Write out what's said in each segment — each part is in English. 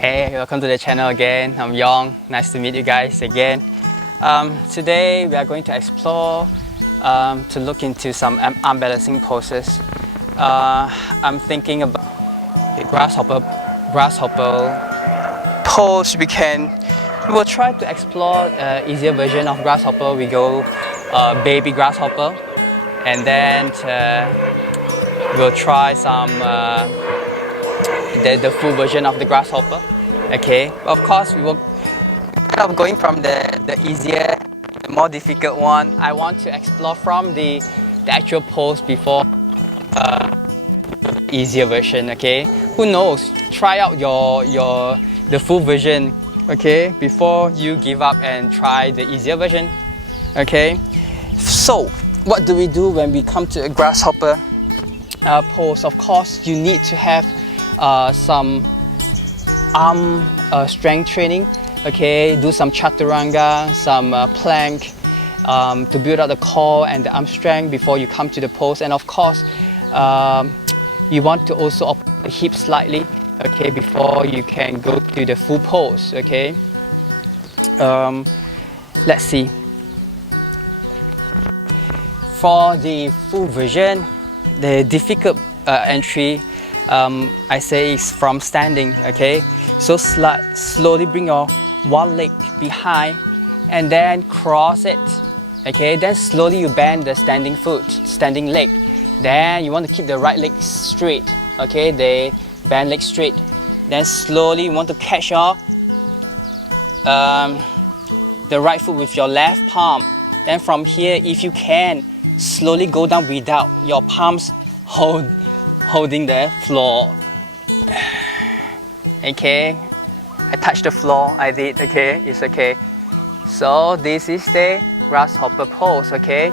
Hey, welcome to the channel again. I'm Yong. Nice to meet you guys again. Today we are going to explore to look into some arm balancing poses. I'm thinking about the grasshopper pose. We will try to explore easier version of grasshopper. We go baby grasshopper, and then we'll try some the full version of the grasshopper. Okay, of course we will kind of going from the easier, the more difficult one. I want to explore from the actual pose before easier version. Okay, who knows, try out the full version, okay, before you give up and try the easier version. Okay, so what do we do when we come to a grasshopper pose? Of course you need to have some arm strength training. Okay, do some chaturanga, some plank to build up the core and the arm strength before you come to the pose. And of course you want to also open the hips slightly, okay, before you can go to the full pose. Okay, let's see. For the full version, the difficult entry I say is from standing. Okay, so slowly bring your one leg behind and then cross it. Okay, then slowly you bend the standing leg. Then you want to keep the right leg straight. Okay, the bend leg straight. Then slowly you want to catch your the right foot with your left palm. Then from here, if you can, slowly go down without your palms holding the floor. Okay, I touched the floor, I did. Okay, it's okay. So this is the grasshopper pose. Okay,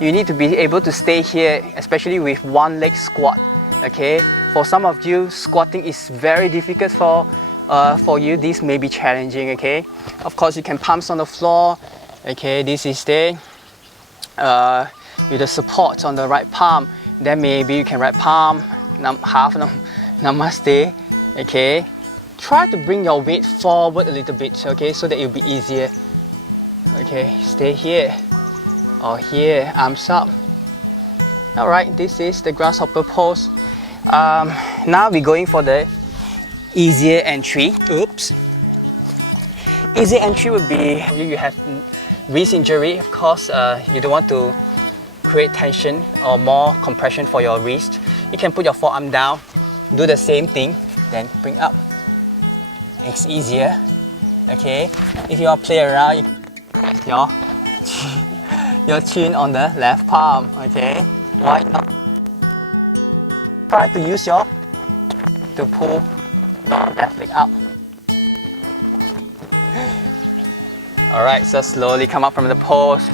you need to be able to stay here, especially with one leg squat. Okay, for some of you, squatting is very difficult for you. This may be challenging. Okay, of course you can palms on the floor. Okay, this is the with the support on the right palm. Then maybe you can right palm, half Namaste. Okay, try to bring your weight forward a little bit, okay, so that it will be easier. Okay, stay here or here, arms up. Alright, this is the grasshopper pose. Now we're going for the easier entry. Oops. Easy entry would be you have wrist injury. Of course, you don't want to create tension or more compression for your wrist. You can put your forearm down, do the same thing, then bring up. It's easier. Okay, if you want to play around, you press your chin on the left palm. Okay, why not? Try to use to pull your left leg up. Alright, so slowly come up from the pose.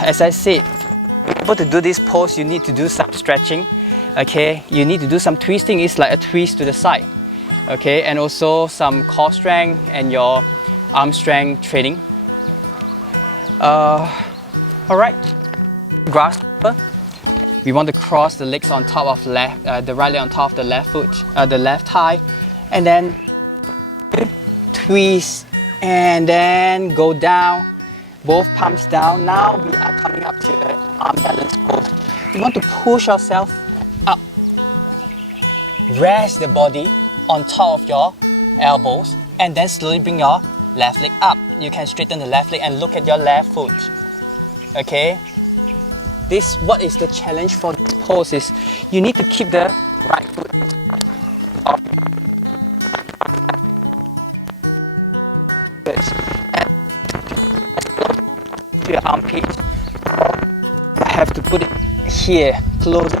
As I said, to be able to do this pose, you need to do some stretching. Okay, you need to do some twisting. It's like a twist to the side. Okay, and also some core strength and your arm strength training. Alright, grasshopper. We want to cross the legs on top of the right leg on top of the left foot, the left thigh, and then twist and then go down. Both palms down. Now we are coming up to the arm balance pose. You want to push yourself up. Rest the body on top of your elbows and then slowly bring your left leg up. You can straighten the left leg and look at your left foot. Okay? What is the challenge for this pose is you need to keep the right foot off. And your armpit. I have to put it here, closer.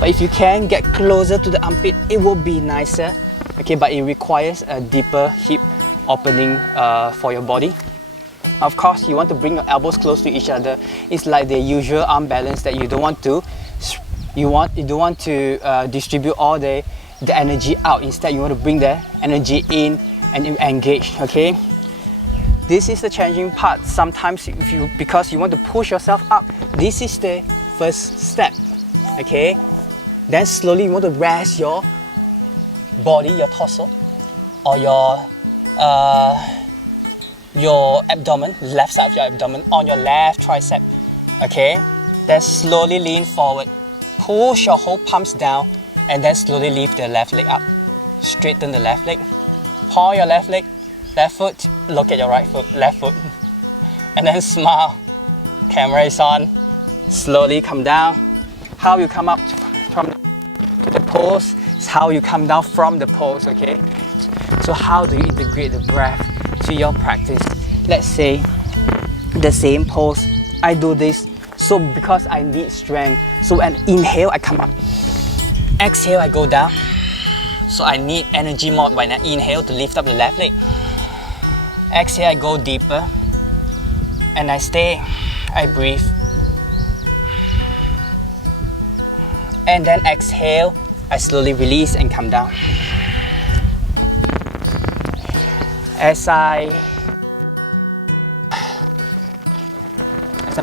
But if you can get closer to the armpit, it will be nicer. Okay, but it requires a deeper hip opening for your body. Of course, you want to bring your elbows close to each other. It's like the usual arm balance that you don't want to. You don't want to distribute all the energy out. Instead, you want to bring the energy in and engage. Okay. This is the challenging part. Sometimes because you want to push yourself up, this is the first step. Okay, then slowly you want to rest your body, your torso, or your abdomen, left side of your abdomen, on your left tricep. Okay? Then slowly lean forward. Push your whole palms down and then slowly lift the left leg up. Straighten the left leg. Point your left leg, left foot, look at your right foot, left foot. And then smile. Camera is on. Slowly come down. How you come up from the pose is how you come down from the pose, okay? So how do you integrate the breath to your practice? Let's say the same pose, I do this, so because I need strength, so when inhale I come up, exhale I go down, so I need energy more when I inhale to lift up the left leg. Exhale I go deeper, and I stay, I breathe. And then exhale, I slowly release and come down. As I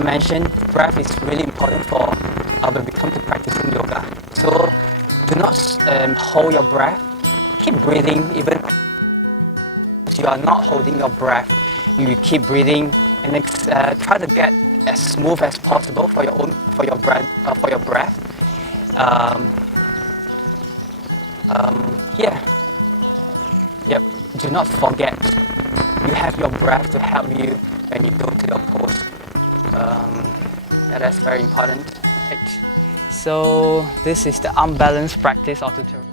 mentioned, breath is really important for when we come to practicing yoga. So do not hold your breath. Keep breathing even if you are not holding your breath. You keep breathing and try to get as smooth as possible for your breath. Yep. Do not forget, you have your breath to help you when you go to your pose. That's very important. Right. So this is the unbalanced practice of tutorial.